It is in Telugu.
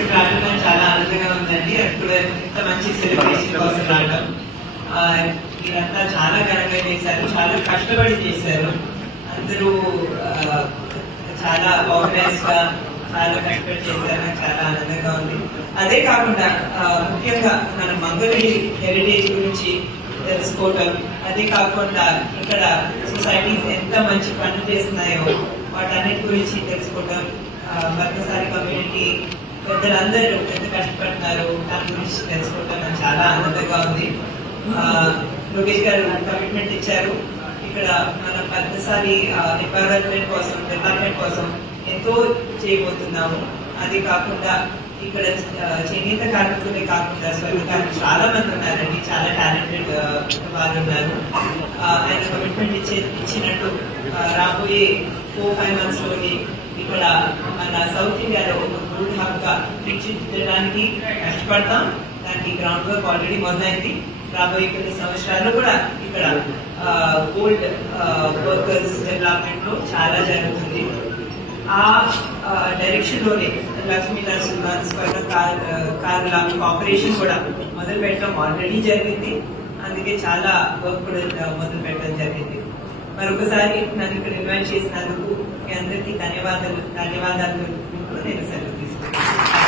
ఇక్కడ రావడం చాలా ఆనందంగా ఉందండి. అక్కడ ఇంత మంచి సెలబ్రేషన్ కోసం రావడం మీరంతా చాలా ఘనంగా చేశారు, చాలా కష్టపడి చేశారు. అందరూ చాలా ఆర్గనైజ్ గా చాలా కష్టపడి చేశారు. నాకు చాలా ఆనందంగా ఉంది. అదే కాకుండా ముఖ్యంగా మన మంగళగిరి హెరిటేజ్ గురించి తెలుసుకోవటం, అదే కాకుండా ఇక్కడ సొసైటీస్ ఎంత మంచి పనులు చేస్తున్నాయో వాటన్నిటి గురించి తెలుసుకోవటం, భక్తసారి కమ్యూనిటీ పెద్దలందరూ ఎంత కష్టపడుతున్నారు దాని గురించి తెలుసుకోవటం నాకు చాలా ఆనందంగా ఉంది. లోకేష్ గారు కమిట్మెంట్ ఇచ్చారు. ఇక్కడ మన భక్తసారి డెవలప్మెంట్ కోసం ఎంతో చేయబోతున్నాము. అది కాకుండా ఇక్కడ చేనేత కార్మికులే కాకుండా స్వర్గకారులు చాలా మంది ఉన్నారండి, చాలా టాలెంటెడ్ వాళ్ళు ఉన్నారు. ఆయన కమిట్మెంట్ ఇచ్చినట్టు రాబోయే 4-5 months లోని ఇక్కడ మన సౌత్ ఇండియాలో ఒక గుడ్ హబ్ గా తీర్చిదిద్దడానికి కష్టపడతాం. దానికి గ్రౌండ్ వర్క్ ఆల్రెడీ మొదలైంది. రాబోయే కొన్ని సంవత్సరాల్లో కూడా ఇక్కడ ఓల్డ్ వర్కర్స్ డెవలప్మెంట్ లో చాలా జరుగుతుంది. ఆ డైరెక్షన్ లోనే లక్ష్మీ నరసింహ స్వర్ణకారుల కార్పొరేషన్ కూడా మొదలు పెట్టడం ఆల్రెడీ జరిగింది. అందుకే చాలా వర్క్ కూడా మొదలు పెట్టడం జరిగింది. మరొకసారి నన్ను ఇక్కడ ఇన్వైట్ చేసినందుకు మీ అందరికీ ధన్యవాదాలు నేను సెలవు తీసుకుంటాను.